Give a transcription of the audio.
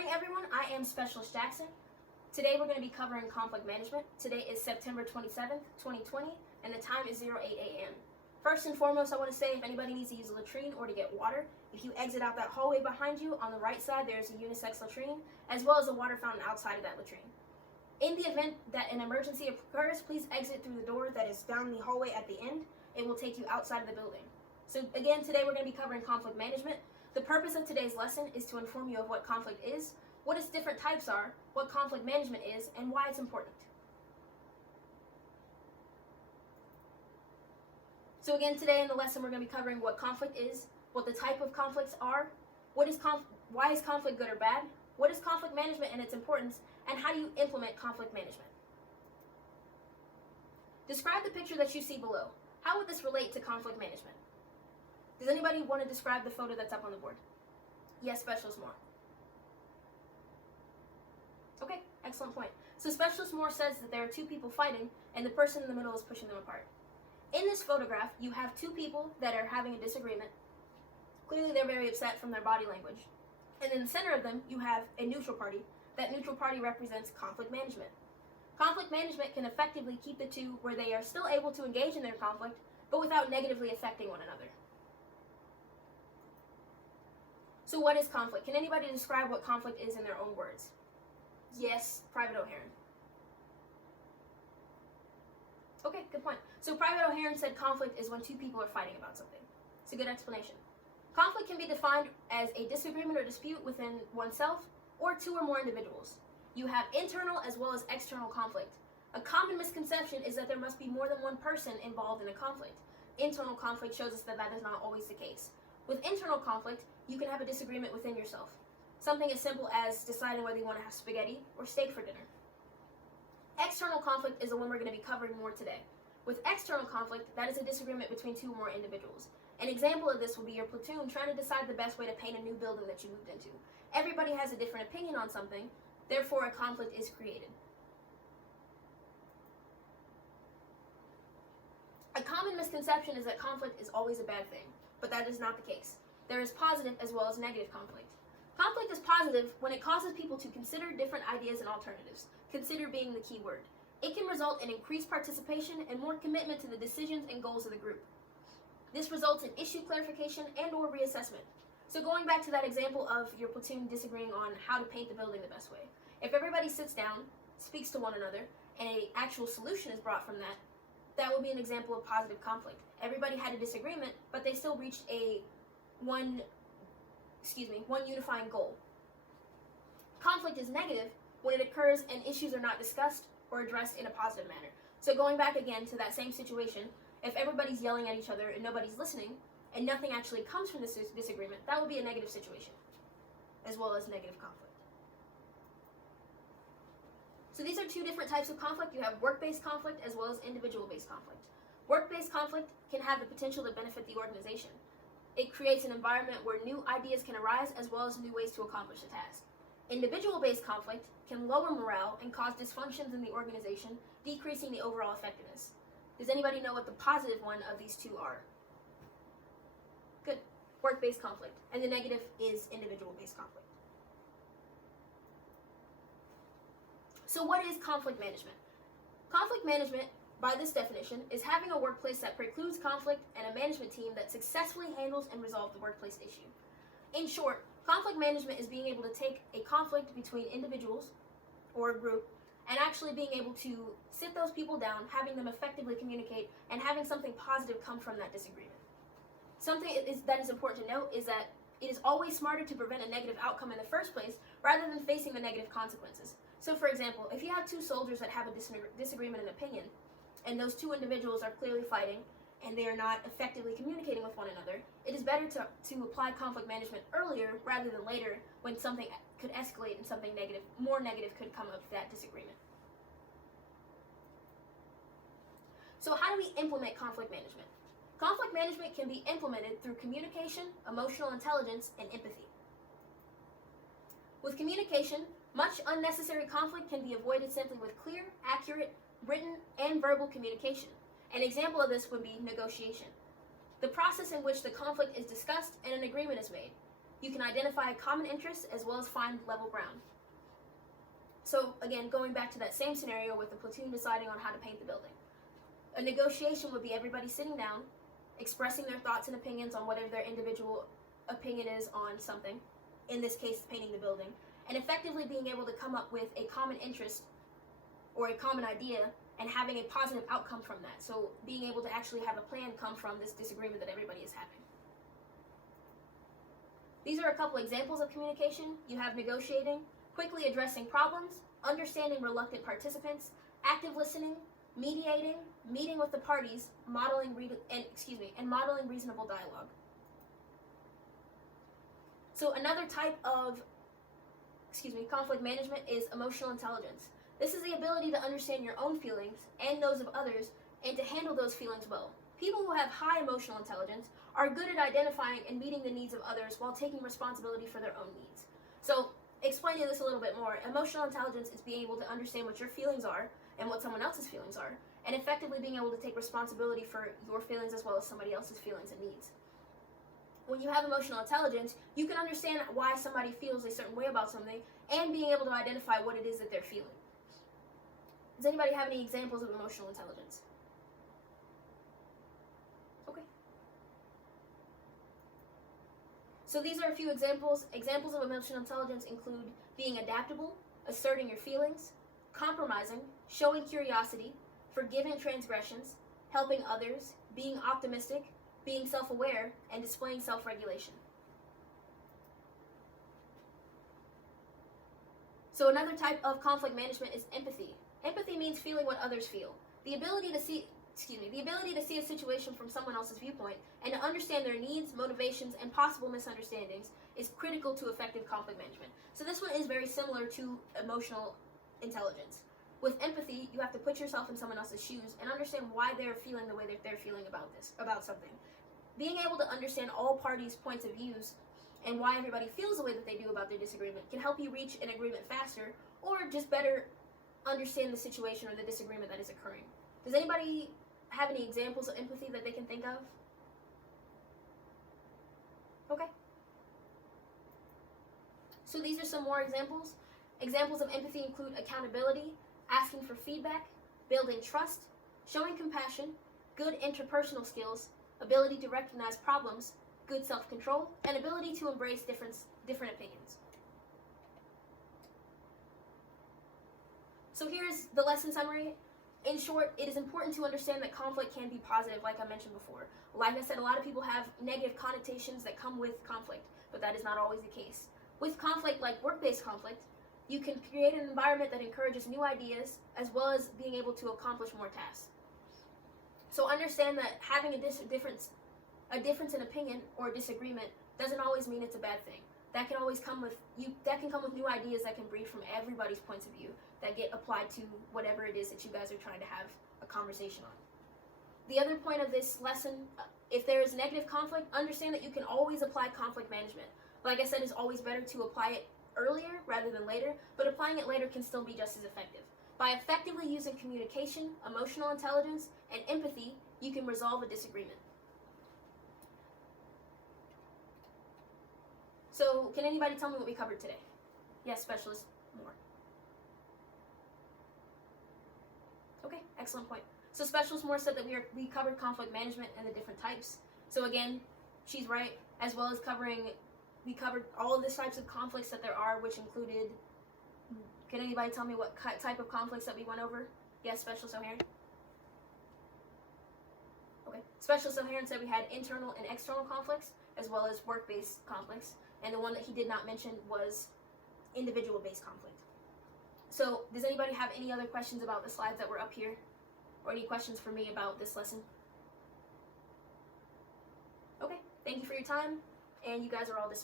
morning, everyone. I am Specialist Jackson. Today we're going to be covering conflict management. Today is September 27th, 2020, and the time is 08 a.m. First and foremost, I want to say if anybody needs to use a latrine or to get water, if you exit out that hallway behind you, on the right side there's a unisex latrine, as well as a water fountain outside of that latrine. In the event that an emergency occurs, please exit through the door that is down the hallway at the end. It will take you outside of the building. So again, today we're going to be covering conflict management. The purpose of today's lesson is to inform you of what conflict is, what its different types are, what conflict management is, and why it's important. So again, today in the lesson we're going to be covering what conflict is, what the type of conflicts are, why is conflict good or bad, what is conflict management and its importance, and how do you implement conflict management. Describe the picture that you see below. How would this relate to conflict management? Does anybody want to describe the photo that's up on the board? Yes, Specialist Moore. Okay, excellent point. So Specialist Moore says that there are two people fighting and the person in the middle is pushing them apart. In this photograph, you have two people that are having a disagreement. Clearly they're very upset from their body language. And in the center of them, you have a neutral party. That neutral party represents conflict management. Conflict management can effectively keep the two where they are still able to engage in their conflict, but without negatively affecting one another. So what is conflict? Can anybody describe what conflict is in their own words? Yes, Private O'Haron. Okay, good point. So Private O'Haron said conflict is when two people are fighting about something. It's a good explanation. Conflict can be defined as a disagreement or dispute within oneself or two or more individuals. You have internal as well as external conflict. A common misconception is that there must be more than one person involved in a conflict. Internal conflict shows us that that is not always the case. With internal conflict, you can have a disagreement within yourself. Something as simple as deciding whether you want to have spaghetti or steak for dinner. External conflict is the one we're going to be covering more today. With external conflict, that is a disagreement between two or more individuals. An example of this will be your platoon trying to decide the best way to paint a new building that you moved into. Everybody has a different opinion on something, therefore a conflict is created. A common misconception is that conflict is always a bad thing, but that is not the case. There is positive as well as negative conflict. Conflict is positive when it causes people to consider different ideas and alternatives, consider being the key word. It can result in increased participation and more commitment to the decisions and goals of the group. This results in issue clarification and or reassessment. So going back to that example of your platoon disagreeing on how to paint the building the best way, if everybody sits down, speaks to one another, and an actual solution is brought from that, that would be an example of positive conflict. Everybody had a disagreement, but they still reached one unifying goal. Conflict is negative when it occurs and issues are not discussed or addressed in a positive manner. So going back again to that same situation, if everybody's yelling at each other and nobody's listening, and nothing actually comes from this disagreement, that would be a negative situation, as well as negative conflict. So these are two different types of conflict. You have work-based conflict as well as individual-based conflict. Work-based conflict can have the potential to benefit the organization. It creates an environment where new ideas can arise as well as new ways to accomplish the task. Individual-based conflict can lower morale and cause dysfunctions in the organization, decreasing the overall effectiveness. Does anybody know what the positive one of these two are? Good. Work-based conflict. And the negative is individual-based conflict. So what is conflict management? Conflict management, by this definition, is having a workplace that precludes conflict and a management team that successfully handles and resolves the workplace issue. In short, conflict management is being able to take a conflict between individuals or a group and actually being able to sit those people down, having them effectively communicate, and having something positive come from that disagreement. Something that is important to note is that it is always smarter to prevent a negative outcome in the first place rather than facing the negative consequences. So for example, if you have two soldiers that have a disagreement in opinion, and those two individuals are clearly fighting, and they are not effectively communicating with one another, it is better to apply conflict management earlier rather than later when something could escalate and something negative, more negative could come of that disagreement. So how do we implement conflict management? Conflict management can be implemented through communication, emotional intelligence, and empathy. With communication, much unnecessary conflict can be avoided simply with clear, accurate, written, and verbal communication. An example of this would be negotiation, the process in which the conflict is discussed and an agreement is made. You can identify common interests as well as find level ground. So again, going back to that same scenario with the platoon deciding on how to paint the building. A negotiation would be everybody sitting down, expressing their thoughts and opinions on whatever their individual opinion is on something, in this case, painting the building, and effectively being able to come up with a common interest or a common idea and having a positive outcome from that. So being able to actually have a plan come from this disagreement that everybody is having. These are a couple examples of communication. You have negotiating, quickly addressing problems, understanding reluctant participants, active listening, mediating, meeting with the parties, modeling reasonable dialogue. So another type of conflict management is emotional intelligence. This is the ability to understand your own feelings and those of others and to handle those feelings well. People who have high emotional intelligence are good at identifying and meeting the needs of others while taking responsibility for their own needs. So, explaining this a little bit more, emotional intelligence is being able to understand what your feelings are and what someone else's feelings are, and effectively being able to take responsibility for your feelings as well as somebody else's feelings and needs. When you have emotional intelligence, you can understand why somebody feels a certain way about something and being able to identify what it is that they're feeling. Does anybody have any examples of emotional intelligence? Okay. So these are a few examples. Examples of emotional intelligence include being adaptable, asserting your feelings, compromising, showing curiosity, forgiving transgressions, helping others, being optimistic, being self-aware, and displaying self-regulation. So another type of conflict management is empathy. Empathy means feeling what others feel. The ability to see a situation from someone else's viewpoint and to understand their needs, motivations, and possible misunderstandings is critical to effective conflict management. So this one is very similar to emotional intelligence. With empathy, you have to put yourself in someone else's shoes and understand why they're feeling the way that they're feeling about something. Being able to understand all parties' points of views and why everybody feels the way that they do about their disagreement can help you reach an agreement faster or just better understand the situation or the disagreement that is occurring. Does anybody have any examples of empathy that they can think of? Okay. So these are some more examples. Examples of empathy include accountability, asking for feedback, building trust, showing compassion, good interpersonal skills, ability to recognize problems, good self-control, and ability to embrace different opinions. So here's the lesson summary. In short, it is important to understand that conflict can be positive, like I mentioned before. Like I said, a lot of people have negative connotations that come with conflict, but that is not always the case. With conflict, like work-based conflict, you can create an environment that encourages new ideas, as well as being able to accomplish more tasks. So understand that having a difference in opinion or disagreement doesn't always mean it's a bad thing. That can always come with new ideas that can breed from everybody's points of view that get applied to whatever it is that you guys are trying to have a conversation on. The other point of this lesson, if there is negative conflict, understand that you can always apply conflict management. Like I said, it's always better to apply it earlier rather than later, but applying it later can still be just as effective. By effectively using communication, emotional intelligence, and empathy, you can resolve a disagreement. So, can anybody tell me what we covered today? Yes, specialist, more. Okay, excellent point. So Specialist Moore said that we covered conflict management and the different types. So again, she's right, as well as we covered all of the types of conflicts that there are, which included, can anybody tell me what type of conflicts that we went over? Yes, Specialist O'Haron? Okay. Specialist O'Haron said we had internal and external conflicts, as well as work-based conflicts, and the one that he did not mention was individual-based conflict. So, does anybody have any other questions about the slides that were up here? Or any questions for me about this lesson? Okay, thank you for your time, and you guys are all dismissed.